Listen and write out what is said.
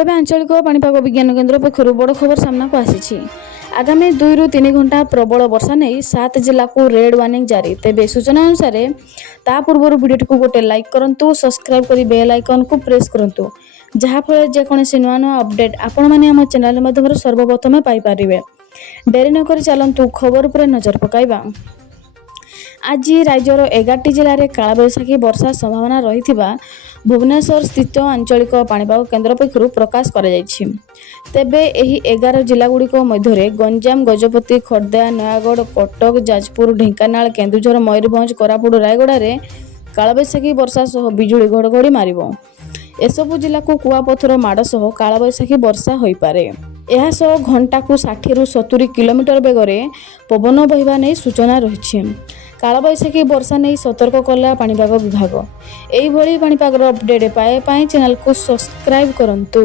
तेज आंचलिक पाणीपाग विज्ञान केन्द्र पक्षर बड़ खबर सामना को आसी। आगामी 2 ରୁ 3 घंटा प्रबल वर्षा नहीं 7 जिला को रेड वार्निंग जारी। तेबे सूचना अनुसार ता पूर्व वीडियो को गोटे लाइक करंतु, सब्सक्राइब करी बेल आइकन को प्रेस करंतु, जहाँ फल जेकोसी नुआ नुआ अपडेट आपण माने हम चैनल माध्यम सर्वप्रथम पाई परिबे। डेरी न करी चलंतु खबर पर नजर पकाइबा। आज राज्यर 11टी जिले में कालबैशाखी वर्षा संभावना रही भुवनेश्वर स्थित आंचलिक पाणीपाग केन्द्र पक्षर प्रकाश कराଯାଇଛି। तेबे एही 11 जिलागुड़िक मध्य गंजाम, गजपति, खोर्धा, नयागढ़, कटक, जाजपुर, ढेंकानाल, केन्दुझर, मयूरभंज, कोरापुट, रायगड़ा रे कालबैशाखी वर्षा सह बिजुली घड़घड़ी मारिबो। एसबु जिला को कुआपथर माड़ सह कालबैशाखी वर्षा होई पारे। यह सह घंटा को 60 ରୁ 70 किलोमीटर बेगरे पवन बहिबा नहीं सूचना रही। कालबैशाखी वर्षा नहीं सतर्क कला पाणीपाग विभाग। एही भली पाणीपागर अपडेट पाए चैनल को सब्सक्राइब करंतु।